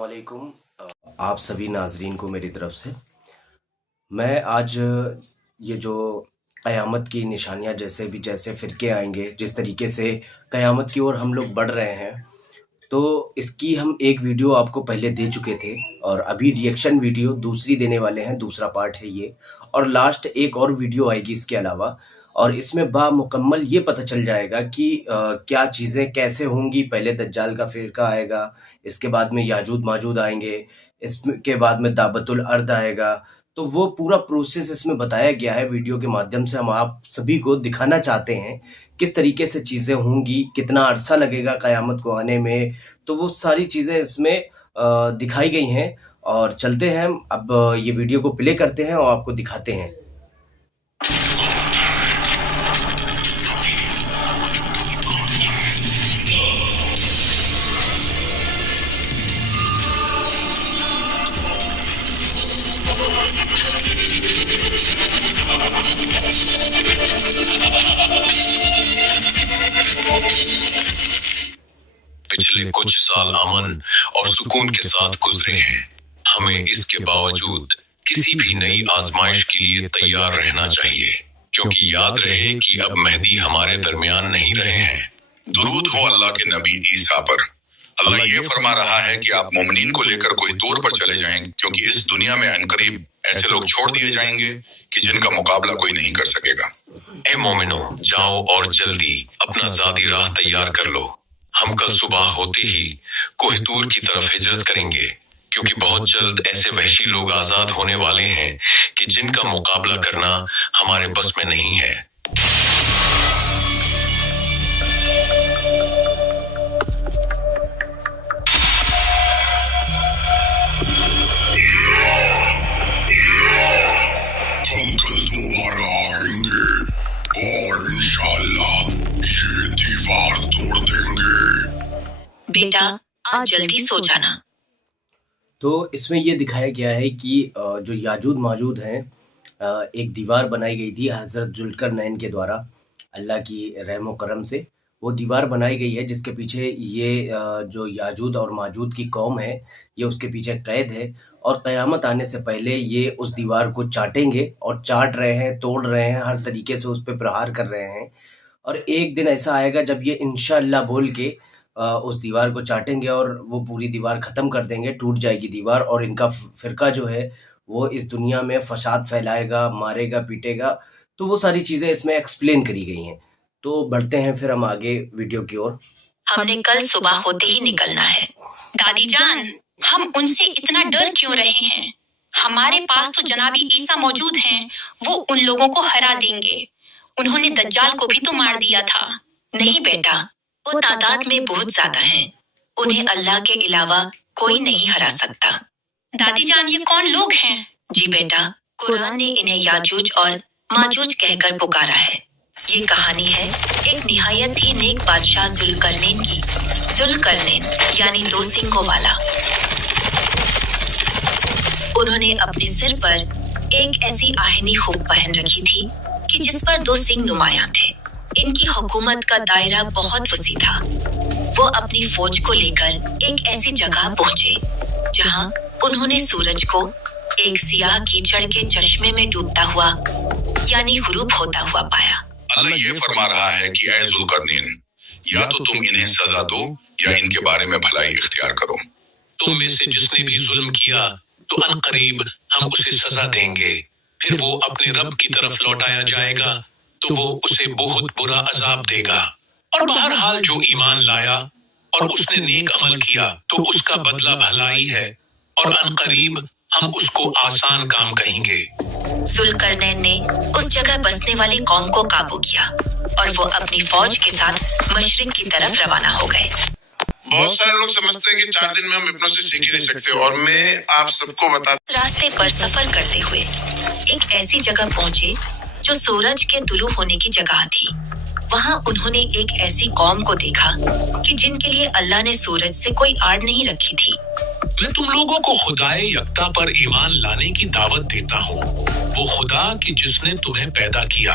वालेकुम। आप सभी नाजरीन को मेरी तरफ से मैं आज ये जो क़यामत की निशानियां जैसे फ़िरके आएंगे, जिस तरीके से क़यामत की ओर हम लोग बढ़ रहे हैं, तो इसकी हम एक वीडियो आपको पहले दे चुके थे और अभी रिएक्शन वीडियो दूसरी देने वाले हैं। दूसरा पार्ट है ये, और लास्ट एक और वीडियो आएगी इसके अलावा, और इसमें बामुकम्मल ये पता चल जाएगा कि क्या चीज़ें कैसे होंगी। पहले दज्जाल का फ़िरका आएगा, इसके बाद में याजूज माजूज आएंगे, इसके बाद में दाबतुल अर्द आएगा। तो वो पूरा प्रोसेस इसमें बताया गया है। वीडियो के माध्यम से हम आप सभी को दिखाना चाहते हैं किस तरीके से चीज़ें होंगी, कितना अरसा लगेगा क़यामत को आने में। तो वो सारी चीज़ें इसमें दिखाई गई हैं, और चलते हैं अब ये वीडियो को प्ले करते हैं और आपको दिखाते हैं। पिछले कुछ साल अमन और सुकून के साथ गुजरे हैं। हमें इसके बावजूद किसी भी नई आजमाइश के लिए तैयार रहना चाहिए, क्योंकि याद रहे कि अब मेहदी हमारे दरमियान नहीं रहे हैं। दुरूद हो अल्लाह के नबी ईसा पर। अल्लाह ये फरमा रहा है कि आप मोमिनीन को लेकर कोई दौर पर चले जाएं, क्योंकि इस दुनिया में अनकरीब ऐसे लोग छोड़ दिए जाएंगे कि जिनका मुकाबला कोई नहीं कर सकेगा। ए मोमिनो, जाओ और जल्दी अपना ज़ाती राह तैयार कर लो। हम कल सुबह होते ही कोहितूर की तरफ हिजरत करेंगे, क्योंकि बहुत जल्द ऐसे वहशी लोग आजाद होने वाले हैं कि जिनका मुकाबला करना हमारे बस में नहीं है। हम कल दोबारा आएंगे और इंशाअल्लाह ये दीवार तोड़ देंगे। बेटा, आज जल्दी सो जाना। तो इसमें ये दिखाया गया है कि जो याजूज माजूज हैं, एक दीवार बनाई गई थी हज़रत जुल्करनैन के द्वारा, अल्लाह की रहम करम से वो दीवार बनाई गई है, जिसके पीछे ये जो याजूज और माजूज की कौम है, ये उसके पीछे कैद है। और क़यामत आने से पहले ये उस दीवार को चाटेंगे, और चाट रहे हैं, तोड़ रहे हैं, हर तरीके से उस पर प्रहार कर रहे हैं। और एक दिन ऐसा आएगा जब ये इंशाअल्लाह बोल के उस दीवार को चाटेंगे और वो पूरी दीवार ख़त्म कर देंगे, टूट जाएगी दीवार, और इनका फ़िरका जो है वो इस दुनिया में फ़साद फैलाएगा, मारेगा, पीटेगा। तो वो सारी चीज़ें इसमें एक्सप्लेन करी गई हैं। तो बढ़ते हैं फिर हम आगे वीडियो की ओर। हमने कल सुबह होते ही निकलना है। दादी जान, हम उनसे इतना डर क्यों रहे हैं? हमारे पास तो जनाबी ईसा मौजूद हैं, वो उन लोगों को हरा देंगे। उन्होंने दज्जाल को भी तो मार दिया था। नहीं बेटा, वो तादाद में बहुत ज्यादा हैं। उन्हें अल्लाह के अलावा कोई नहीं हरा सकता। दादी जान, ये कौन लोग हैं? जी बेटा, कुरान ने इन्हें याजूज और माजूज कहकर पुकारा है। ये कहानी है एक निहायत ही नेक बादशाह जुल्करनैन की। जुल्करनैन यानी दो सिंगों वाला। उन्होंने अपने सिर पर एक ऐसी आहनी खूब पहन रखी थी कि जिस पर दो सिंग नुमायां थे। इनकी हुकूमत का दायरा बहुत वसी था। वो अपनी फौज को लेकर एक ऐसी जगह पहुंचे जहां उन्होंने सूरज को एक सियाह कीचड़ के चश्मे में डूबता हुआ यानी गुरूब होता हुआ पाया। अल्लाह ये फरमा रहा है कि ऐ जुल्करनैन, या तो तुम इन्हें सजा दो या इनके बारे में भलाई इख्तियार करो। तुम में से जिसने भी जुल्म किया तो अनकरीब हम उसे सजा देंगे। फिर वो अपने रब की तरफ लौटाया जाएगा तो वो उसे बहुत बुरा अजाब देगा। और बहरहाल जो ईमान लाया और उसने नेक अमल किया तो उसका बदला भलाई है, और अनकरीब हम उसको आसान काम कहेंगे। जुल्करनैन ने उस जगह बसने वाली कौम को काबू किया और वो अपनी फौज के साथ मशरिक की तरफ रवाना हो गए। बहुत सारे लोग समझते हैं कि 4 दिन में हम हिप्नोसिस सीख ही नहीं सकते, और मैं आप सबको बता। रास्ते पर सफर करते हुए एक ऐसी जगह पहुंचे जो सूरज के तुलू होने की जगह थी। वहां उन्होंने एक ऐसी कौम को देखा कि जिनके लिए अल्लाह ने सूरज से कोई आड़ नहीं रखी थी। मैं तुम लोगों को खुदाए यकता पर ईमान लाने की दावत देता हूँ, वो खुदा कि जिसने तुम्हें पैदा किया।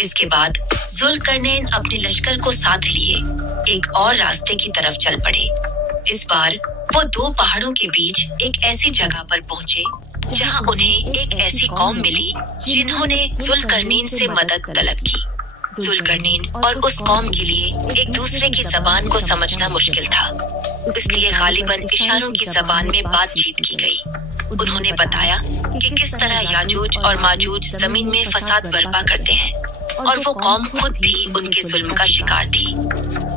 इसके बाद जुल्करनैन अपने लश्कर को साथ लिए एक और रास्ते की तरफ चल पड़े। इस बार वो दो पहाड़ों के बीच एक ऐसी जगह पर पहुंचे जहां उन्हें एक ऐसी कौम मिली जिन्होंने जुल्करनैन से मदद तलब की। जुल्करनैन और उस कौम के लिए एक दूसरे की जबान को समझना मुश्किल था, इसलिए गालिबन इशारों की जबान में बातचीत की गई। उन्होंने बताया कि किस तरह याजूज और माजूज जमीन में फसाद बर्पा करते हैं और वो कौम खुद भी उनके जुल्म का शिकार थी।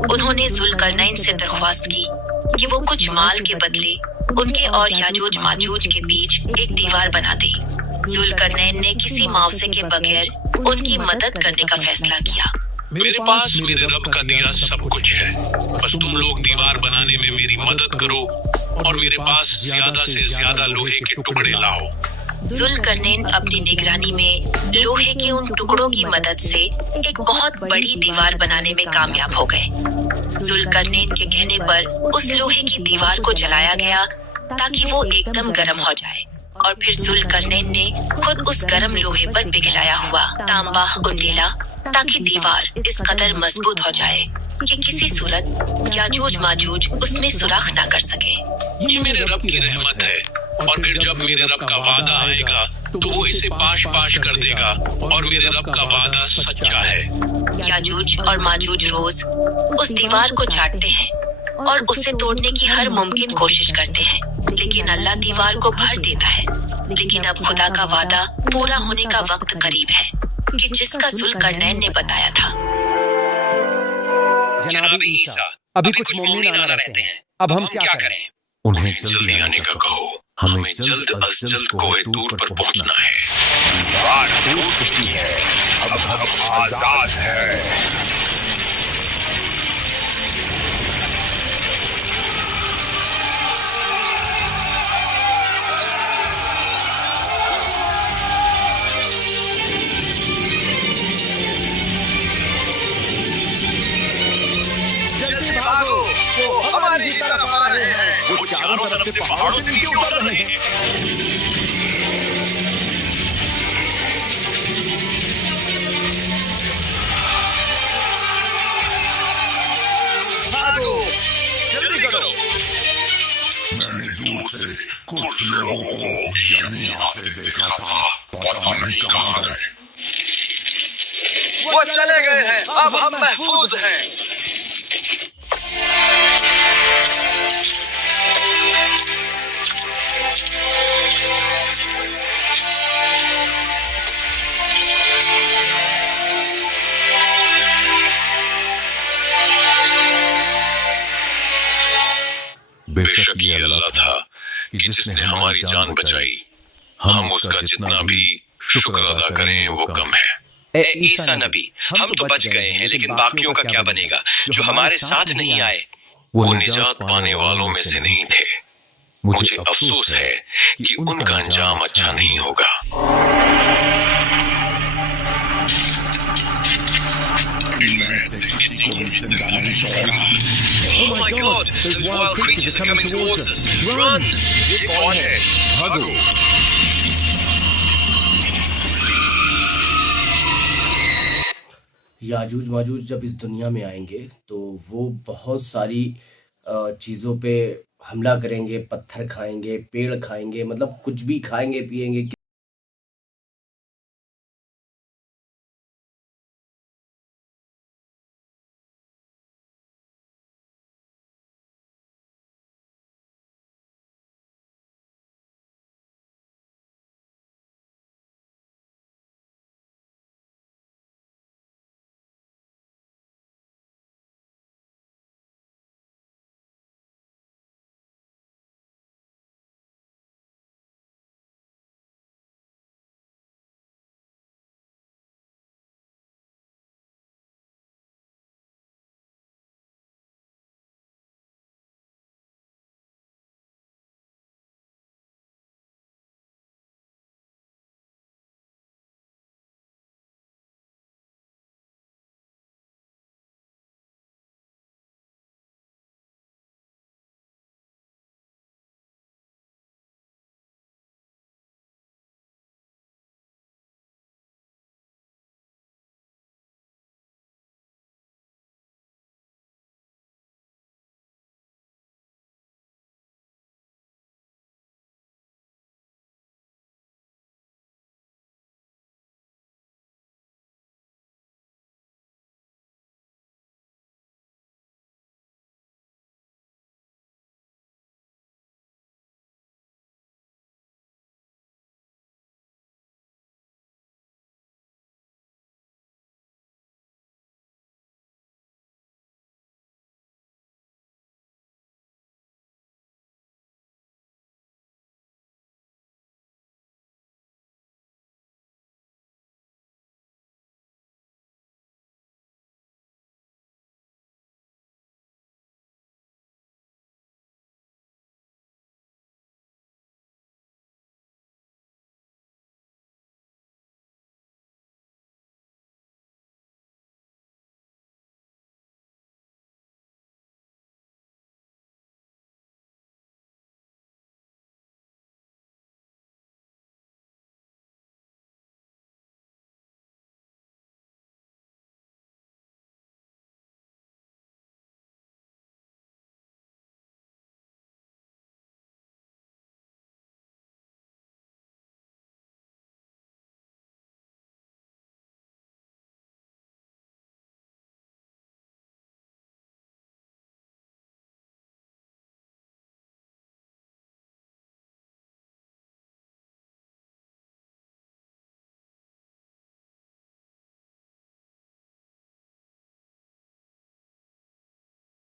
उन्होंने जुल्करनैन से दरख्वास्त की कि वो कुछ माल के बदले उनके और याजूज माजूज के बीच एक दीवार बना दे। जुल्करनैन ने किसी मुआवजे के बगैर उनकी मदद करने का फैसला किया। मेरे पास मेरे रब का दिया सब कुछ है, बस तुम लोग दीवार बनाने में मेरी मदद करो और मेरे पास ज्यादा से ज्यादा लोहे के टुकड़े लाओ। जुल्करनैन अपनी निगरानी में लोहे के उन टुकड़ों की मदद से एक बहुत बड़ी दीवार बनाने में कामयाब हो गए। जुल्करनैन के कहने पर उस लोहे की दीवार को जलाया गया ताकि वो एकदम गर्म हो जाए और फिर जुल्करनैन ने खुद उस गर्म लोहे पर पिघलाया हुआ तांबा उंडेला ताकि दीवार इस कदर मजबूत हो जाए कि किसी सूरत याजूज माजूज उसमें सुराख ना कर सके। ये मेरे रब की रहमत है, और फिर जब मेरे रब का वादा आएगा तो वो इसे पाश पाश कर देगा, और मेरे रब का वादा सच्चा है। याजूज और माजूज रोज उस दीवार को चाटते हैं और उसे तोड़ने की हर मुमकिन कोशिश करते हैं, लेकिन अल्लाह दीवार को भर देता है। लेकिन अब खुदा का वादा पूरा होने का वक्त करीब है कि जिसका जुल्करनैन ने बताया था। जनाब ईसा, अभी कुछ मोमिन आना रहते हैं, अब हम क्या करें? उन्हें जल्दी आने का कहो, हमें जल्द अज जल्द कोहे तूर पर पहुंचना है। दीवार टूट चुकी है, अब हम आजाद हैं। जल्दी भागो, वो हमारी ही तरफ आ रहे हैं। वो चारों तरफ से पहाड़ों से नीचे उतर रहे हैं। भागो, जल्दी करो। मैंने दूर से कुछ लोगों को यहीं आते देखा था, पता नहीं कहाँ गए। वो चले गए हैं, अब हम महफूज हैं। बेशक ये अल्लाह था कि जिसने हमारी जान बचाई। हम उसका जितना भी शुक्र अदा करें वो कम है। ए ईसा नबी, हम तो बच गए हैं, लेकिन बाकियों का क्या बनेगा जो हमारे साथ नहीं आए? वो निजात पाने वालों में से नहीं थे। मुझे अफसोस है कि उनका अंजाम अच्छा नहीं होगा। इनमें से किसी को भी जिंदा नहीं छोड़ना। Oh my God, those wild creatures are coming towards us. Run! ये कौन है? भागो! याजूज माजूज जब इस दुनिया में आएंगे तो वो बहुत सारी चीज़ों पे हमला करेंगे, पत्थर खाएंगे, पेड़ खाएंगे, मतलब कुछ भी खाएंगे पिएंगे।